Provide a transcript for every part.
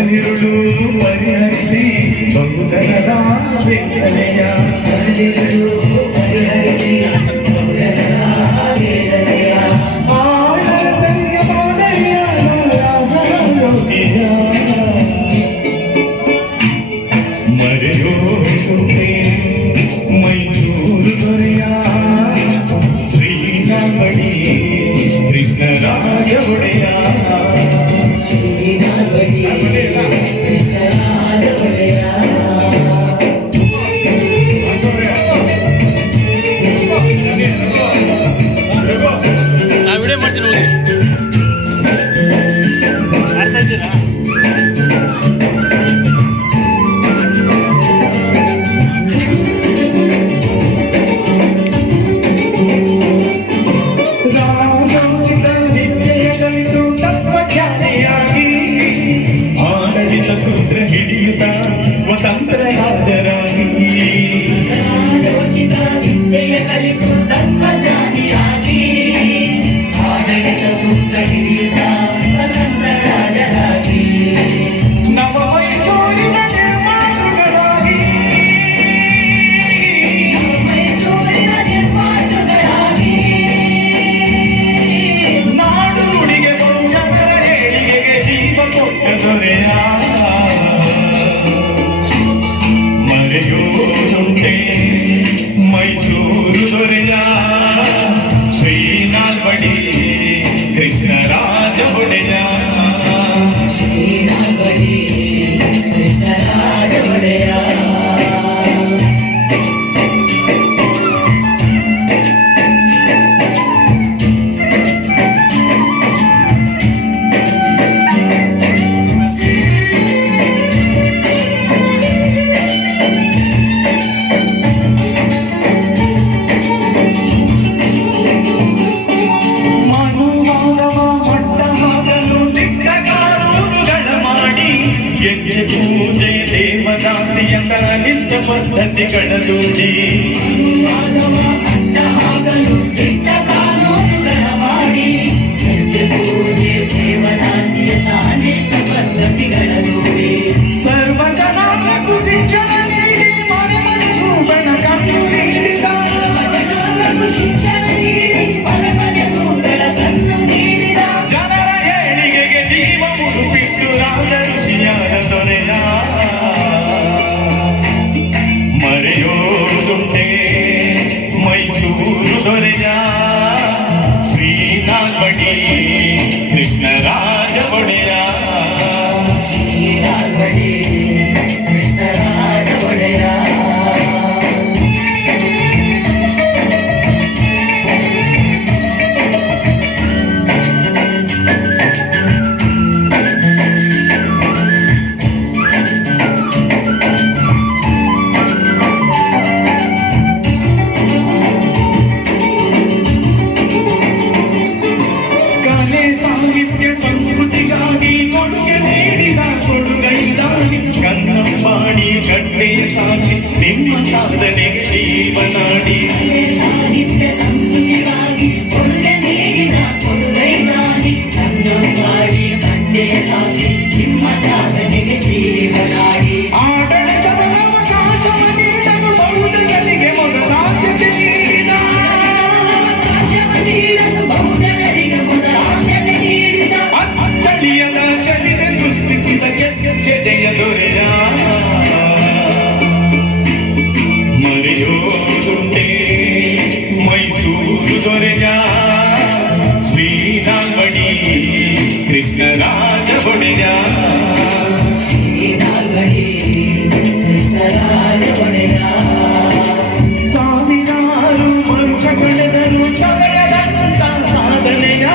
ಹಗಲಿರುಳು ಪರಿಹರಿಸಿ ಬಹುಜನರ ವೇದನೆಯ ಹಗಲಿರುಳು ಪರಿಹರಿಸಿ ಬಹುಜನರ ವೇದನೆಯ ಆಳಸರಿಗೆ ಮಾದರಿಯ ರಾಜಯೋಗಿಯ ಮರೆಯೋಗುತ್ತೇ ಮೈಸೂರು ದೊರೆಯ ಶ್ರೀನಾಮಣಿ ಕೃಷ್ಣರಾಜ ಒಡೆಯ ಸ್ವತಂತ್ರ ರಾಜರಾಗಿ ವಿದ್ಯೆಯ ಕಲಿತು ತತ್ವಜ್ಞಾನಿಯಾಗಿ ಆಡಳಿತ ಸೂತ್ರ ಹಿಡಿಯುತ್ತ ಸ್ವತಂತ್ರ ರಾಜರಾಗಿ ನವ ಮೈಸೂರಿನ ನಿರ್ಮಾತೃಗಳಾಗಿ ನಾಡು ನುಡಿಗೆ ಬಹುಜನರ ಏಳಿಗೆಗೆ ಜೀವ ಕೊಟ್ಟ ದೊರೆಯ ಮೈಸೂರು ದೊರೆಯ ಶ್ರೀನಾಲ್ವಡಿ ಕೃಷ್ಣರಾಜ ಒಡೆಯ ಶ್ರೀನಾಲ್ವಡಿ ಕೃಷ್ಣರಾಜ ಒಡೆಯ ಯಜ್ಞ ಪೂಜೆ ದೇವದಾಸಿಯ ಕನಿಷ್ಠ ಪದ್ಧತಿಗಳ ದೂಡಿ ಸರ್ವ ಜನಾಂಗಕ್ಕೂ ಶಿಕ್ಷಣ ನೀಡಿ ಮನೆ ಮನೆಗೂ ಬಣ ಕಣ್ಣು ನೀಡಿದ ಜನರ ಏಳಿಗೆಗೆ ಜೀವ ಮುಡುಪಿಟ್ಟು ರಾಜ ಋಷಿಯಾದ ದೊರೆಯ ಮರೆಯೋದುಂಟೆ ಮೈಸೂರು ದೊರೆಯ ಶ್ರೀನಾಲ್ವಡಿ ಕೃಷ್ಣರಾಜ ಒಡೆಯ ಶ್ರೀನಾಲ್ವಡಿ ಕೃಷ್ಣರಾಜ ಒಡೆಯ ಸಂಸ್ಕೃತಿಗಾಗಿ ಕೊಡುಗೆ ನೀಡಿದ ಕೊಡುಗೈದಾಗಿ ಕನ್ನಂಬಾಡಿ ಗಡ್ಡೆಯ ಸಾಕ್ಷಿ ನಿಮ್ಮ ಸಾಧನೆಗೆ ಜೀವನಾಡಿ ಸಾಹಿತ್ಯ ಸಂಸ್ಕೃತಿಗಾಗಿ ಕೊಡುಗೆ ನೀಡಿದ ಕೊಡುಗೈದಾಗಿ ಕನ್ನಂಬಾಡಿ ಗಡ್ಡೆಯ ಸಾಕ್ಷಿ ನಿಮ್ಮ ಸಾಧನೆಗೆ ಜೀವನಾಡಿ ಆಡಳಿತದ ಅವಕಾಶವ ನೀಡಲು ಬಹುಜನರಿಗೆ ಮೊದಲ ಆದ್ಯತೆ ನೀಡಿದ ಅವಕಾಶವ ನೀಡಲು ಬಹುಜನರಿಗೆ ಮೊದಲ ಆದ್ಯತೆ ನೀಡಿದ ಅಚ್ಚಳಿಯದ ಚರಿತ್ರೆ ಸೃಷ್ಟಿಸಿದ ಗೆಜ್ಜೆಯ ದೊರೆಯ ಮರೆಯೋದುಂಟೆ ಮೈಸೂರು ದೊರೆಯ ಶ್ರೀನಾಲ್ವಡಿ ಕೃಷ್ಣರಾಜ ಒಡೆಯ ಶ್ರೀನಾಲ್ವಡಿ ಕೃಷ್ಣರಾಜ ಒಡೆಯ ಸಾವಿರಾರು ವರುಷ ಕಳೆದರು ಸವೆಯದಂತ ಸಾಧನೆಯ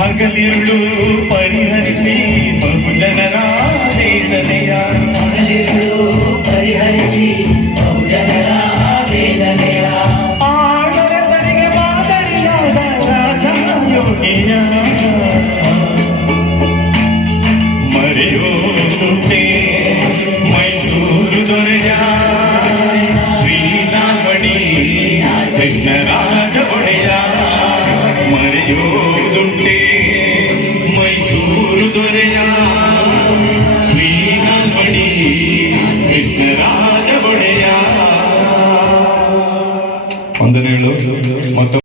ಹಗಲಿರುಳು ಪರಿಹರಿಸಿ ಬಹುಜನರ ವೇದನೆಯ ಹಗಲಿರುಳು ಪರಿಹರಿಸಿ ಬಹುಜನರ ವೇದನೆಯ ಆಳರಸರಿಗೆ ಮಾದರಿಯಾದ ರಾಜ ಯೋಗಿಯ ಮರೆಯೋದುಂಟೆ ಮೈಸೂರು ದೊರೆಯ ಶ್ರೀನಾಲ್ವಡಿ ಕೃಷ್ಣರಾಜ ಒಡೆಯ ಮರೆಯೋದುಂಟೆ